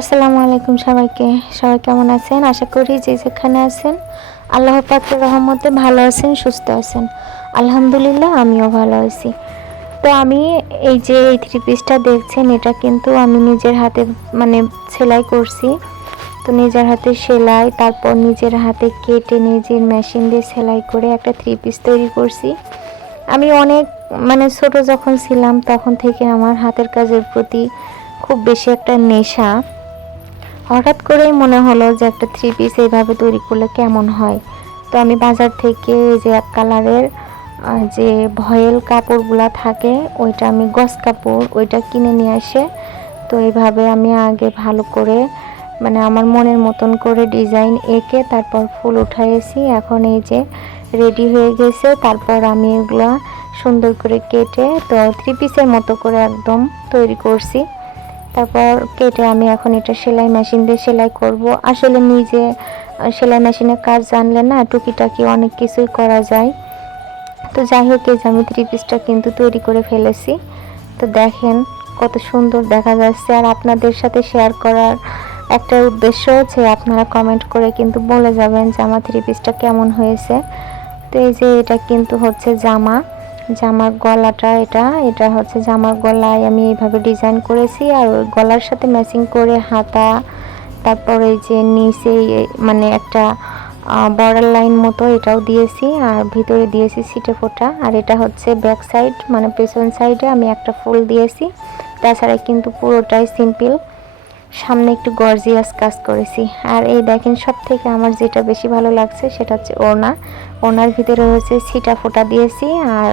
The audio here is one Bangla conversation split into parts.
আসসালামু আলাইকুম সবাইকে। সবাই কেমন আছেন? আশা করি যে যেখানে আছেন, আল্লাহ পাকের রহমতে ভালো আছেন, সুস্থ আছেন। আলহামদুলিল্লাহ, আমিও ভালো আছি। তো আমি এই যে এই থ্রি পিসটা দেখছেন, এটা কিন্তু আমি নিজের হাতে মানে সেলাই করছি। তো নিজের হাতে সেলাই, তারপর নিজের হাতে কেটে নিজের মেশিন দিয়ে সেলাই করে একটা থ্রি পিস তৈরি করছি। আমি অনেক মানে ছোট যখন ছিলাম, তখন থেকে আমার হাতের কাজের প্রতি খুব বেশি একটা নেশা। হঠাৎ করেই মনে হলো যে একটা থ্রি পিস এইভাবে তৈরি করলে কেমন হয়। তো আমি বাজার থেকে যে এক কালারের যে ভয়েল কাপড়গুলা থাকে, ওইটা আমি গস কাপড়, ওইটা কিনে নিয়ে আসে তো এইভাবে আমি আগে ভালো করে মানে আমার মনের মতন করে ডিজাইন এঁকে তারপর ফুল উঠাইছি। এখন এই যে রেডি হয়ে গেছে, তারপর আমি এগুলা সুন্দর করে কেটে, তো থ্রি পিসের মতো করে একদম তৈরি করছি। তারপর কেটে আমি এখন এটা সেলাই মেশিন দিয়ে সেলাই করব। আসলে নিজে সেলাই মেশিনের কাজ জানলে না টুকিটাকি অনেক কিছুই করা যায়। তো যাই হোক, এই যে আমি থ্রি পিসটা কিন্তু তৈরি করে ফেলেছি। তো দেখেন কত সুন্দর দেখা যাচ্ছে। আর আপনাদের সাথে শেয়ার করার একটা উদ্দেশ্য যে আপনারা কমেন্ট করে কিন্তু বলে যাবেন আমার থ্রি পিসটা কেমন হয়েছে। তো এই যে এটা কিন্তু হচ্ছে জামা। জামার গলাটা এটা এটা হচ্ছে জামার গলায় আমি এইভাবে ডিজাইন করেছি আর ওই গলার সাথে ম্যাচিং করে হাতা, তারপরে যে নিচে মানে একটা বর্ডার লাইন মতো এটাও দিয়েছি আর ভিতরে দিয়েছি সিটে ফোটা। আর এটা হচ্ছে ব্যাক সাইড মানে পেছন সাইডে আমি একটা ফুল দিয়েছি। তাছাড়া কিন্তু পুরোটাই সিম্পল সামনে একটু গর্জিয়াস কাজ করেছি। আর এই দেখেন সব থেকে আমার যেটা বেশি ভালো লাগছে সেটা হচ্ছে ওনা ওনার ভিতরে হচ্ছে ছিটা ফোটা দিয়েছি আর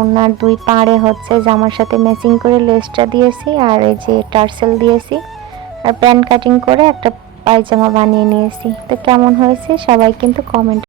ওনার দুই পাড়ে হচ্ছে জামার সাথে ম্যাচিং করে লেসটা দিয়েছি আর এই যে টার্সেল দিয়েছি। আর প্যান্ট কাটিং করে একটা পায়জামা বানিয়ে নিয়েছি। তো কেমন হয়েছে? সবাই কিন্তু কমেন্ট